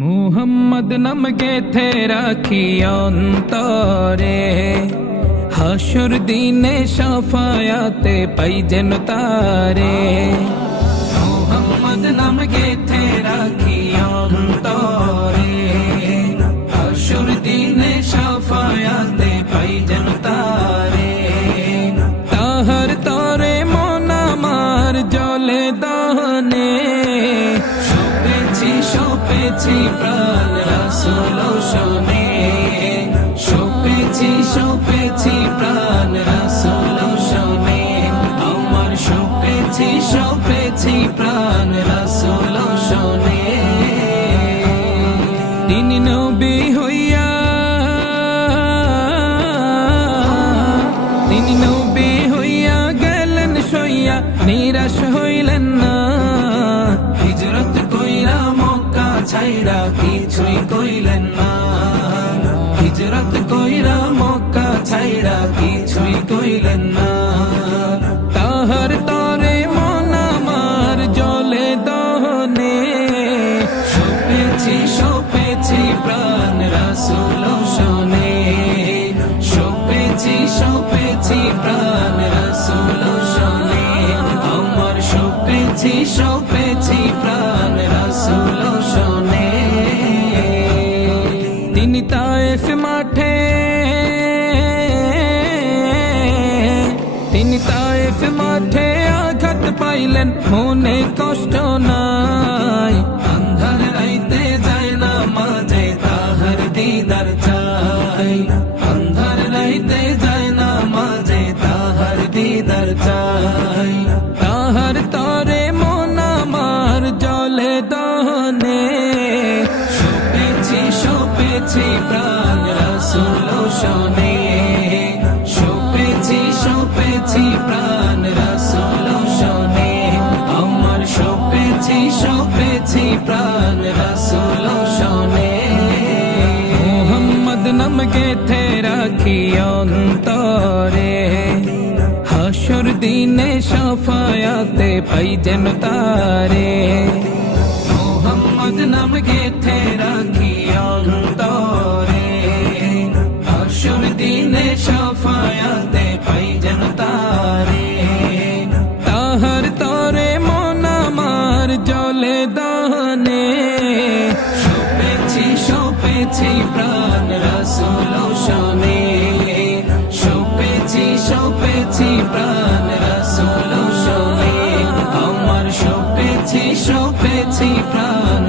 মুহাম্মদ নাম গেথে রাখি অন্তরে, হাসুর দিনে শাফায়াতে পাই যেন তারে। মুহাম্মদ নাম গেথে রাখি অন্তরে, হাসুর দিনে শাফায়াতে পাই যেন তারে। তাহার তরে মন আমার জলে দহনে, সপেছি প্রাণ রাসূল শোনে, সপেছি প্রাণ রাসূল শোনে, আমার সপেছি প্রাণ রাসূল শোনে। তিনি নবী হইয়া, তিনি নবী হইয়া গেলেন সইয়া, নিরাশ হইলেন না। হিজরত কইরা মক্কা ছাইরা কিছুই কইলেন না, হিজরত কইরা মক্কা ছাইরা কিছুই কইলেন না। তাহার তরে মন আমার জলে দহনে, সপেছি প্রাণ রাসূল শোনে, সপেছি প্রাণ রাসূল শোনে, আমার সপেছি প্রাণ রাসূল শোনে। তিনি তায়েফ মাঠে, তিনি তায়েফ মাঠে আঘাত পাইলেন, মনে কষ্ট নাই। আন্ধার রাইতে যায় না মাঝে তাহার দিদার চাই, আন্ধার রাইতে যায় না মাঝে তাহার দিদার চাই। তাহার তরে মন আমার জলে দহনে, সপেছি প্রাণ রাসূল শোনে, সপেছি প্রাণ রাসূল শোনে, আমার সপেছি প্রাণ রাসূল শোনে। মুহাম্মদ নাম গেথে রাখি অন্তরে, হাসুর দিনে শাফায়াতে পাই যেন তারে। মুহাম্মদ নাম গেথে রাখি অন্তরে, হাসুর দিনে শাফায়াতে পাই যেন তারে। তাহার তরে মন আমার জলে দহনে, সপেছি প্রাণ রাসূল শোনে, সপেছি প্রাণ রাসূল শোনে, আমার সপেছি প্রাণ